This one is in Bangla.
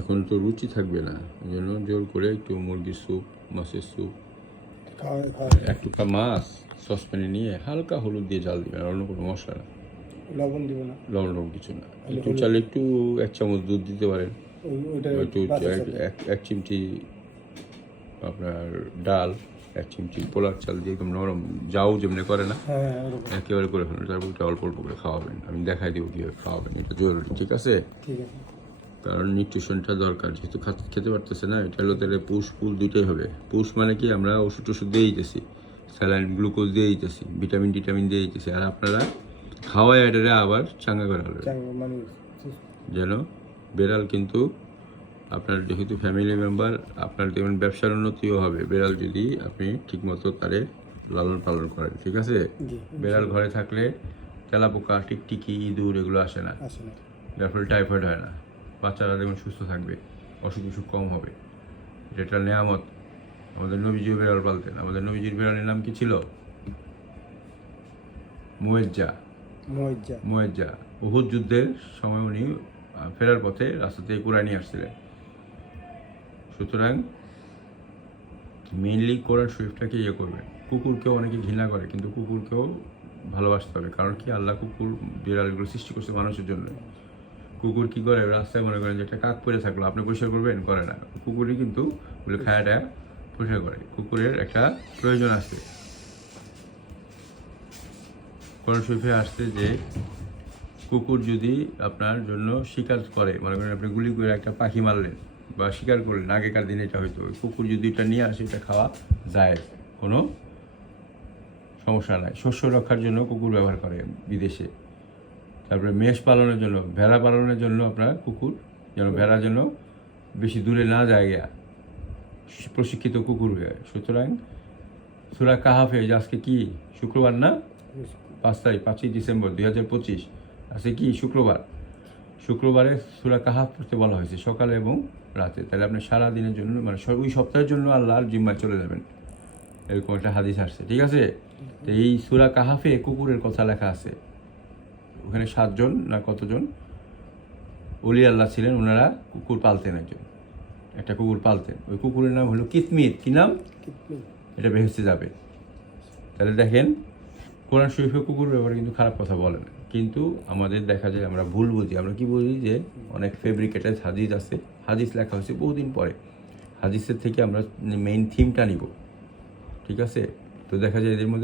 এখন তো রুচি থাকবে না, এই জন্য জোর করে একটু মুরগির স্যুপ, মাছের স্যুপ, এক টুকরা মাছ সসপ্যানে নিয়ে হালকা হলুদ দিয়ে জাল দিবেন, আর অন্য কোনো মশলা না, লবণ দিব না, লবণ কিছু না। একটু চালে একটু 1 চামচ দুধ দিতে পারেন, একটু এক চিমটি আপনার ডাল, 1 চিমটি পোলার চাল দিয়ে একদম নরম যাও যেমনি করে না একেবারে করে ফেলুন, তারপর অল্প অল্প করে খাওয়াবেন। আমি দেখাই দেবো কীভাবে খাওয়াবেন, এটা জরুরি, ঠিক আছে? ঠিক আছে। কারণ নিউট্রিশনটা দরকার, যেহেতু খেতে পারতেছে না, এটা হলো তাহলে পুশ পুল দুইটাই হবে। পুশ মানে কি, আমরা ওষুধ টষুধ দিয়ে দিতেছি, স্যালাইন গ্লুকোজ দিয়ে দিতেছি, ভিটামিন টিটামিন দিয়ে দিতেছি, আর আপনারা খাওয়ায় এটারে আবার চাঙ্গা করে হবে যেন। বেড়াল কিন্তু আপনার যেহেতু ফ্যামিলি মেম্বার, আপনার যেমন ব্যবসার উন্নতিও হবে বেড়াল যদি আপনি ঠিকমতো তারে লালন পালন করেন, ঠিক আছে? বেড়াল ঘরে থাকলে তেলাপোকা, টিকটিকি, ইঁদুর এগুলো আসে না, যার ফলে টাইফয়েড হয় না, বাচ্চারা যেমন সুস্থ থাকবে, অসুখ বিসুখ কম হবে। এটা নেয়ামত। আমাদের নবীজিও বিড়াল পালতেন। আমাদের নবীজির বিড়ালের নাম কি ছিল? মুয়াজ্জা। উহুদ যুদ্ধের সময় উনি ফেরার পথে রাস্তা থেকে কুড়ায় নিয়ে আসছিলেন। সুতরাং মেইনলি কোরআন শরীফটাকে ইয়ে করবেন। কুকুরকেও অনেকে ঘৃণা করে, কিন্তু কুকুরকেও ভালোবাসতে হবে। কারণ কি, আল্লাহ কুকুর বিড়ালগুলো সৃষ্টি করছে মানুষের জন্য। কুকুর কি করে, রাস্তায় মনে করেন যে একটা কাক পরে থাকলো, আপনি পরিষ্কার করবেন? করে না। কুকুরই কিন্তু ওগুলো খায়াটা পরিষ্কার করে। কুকুরের একটা প্রয়োজন আছে। কোরআন শরীফে আসছে যে কুকুর যদি আপনার জন্য শিকার করে, মনে করেন আপনি গুলি করে একটা পাখি মারলেন বা শিকার করলেন, আগেকার দিনে এটা হয়তো, কুকুর যদি এটা নিয়ে আসে, এটা খাওয়া যায়, কোনো সমস্যা নাই। শস্য রক্ষার জন্য কুকুর ব্যবহার করে বিদেশে। তারপরে মেষ পালনের জন্য, ভেড়া পালনের জন্য আপনার কুকুর, যেন ভেড়া যেন বেশি দূরে না যায়, প্রশিক্ষিত কুকুর হয়ে। সুতরাং সূরা কাহাফে, আজকে কি শুক্রবার না? 5 তারিখ, 5ই ডিসেম্বর 2025। আজকে কি শুক্রবার? শুক্রবারে সূরা কাহাফ পড়তে বলা হয়েছে সকালে এবং রাতে। তাহলে আপনি সারা দিনের জন্য, মানে ওই সপ্তাহের জন্য আল্লাহর জিম্মায় চলে যাবেন, এরকম একটা হাদিস আসছে, ঠিক আছে? তো এই সূরা কাহাফে কুকুরের কথা লেখা আছে। ওখানে 7 জন না কতজন ওলি আল্লাহ ছিলেন, ওনারা কুকুর পালতেন, একটা কুকুর পালতেন। ওই কুকুরের নাম হলো কিতমির। কি নাম? এটা বেহেশতে যাবে। তাহলে দেখেন, কোরআন শরীফে কুকুর ব্যাপারে কিন্তু খারাপ কথা বলে না, কিন্তু আমাদের দেখা যায় আমরা ভুল বুঝি। আমরা কি বুঝি যে অনেক ফেব্রিকেটেড হাদিস আছে, হাদিস লেখা হয়েছে বহুদিন পরে, হাদিসের থেকে আমরা মেইন থিমটা নিব, ঠিক আছে? তো দেখা যায় এদের মধ্যে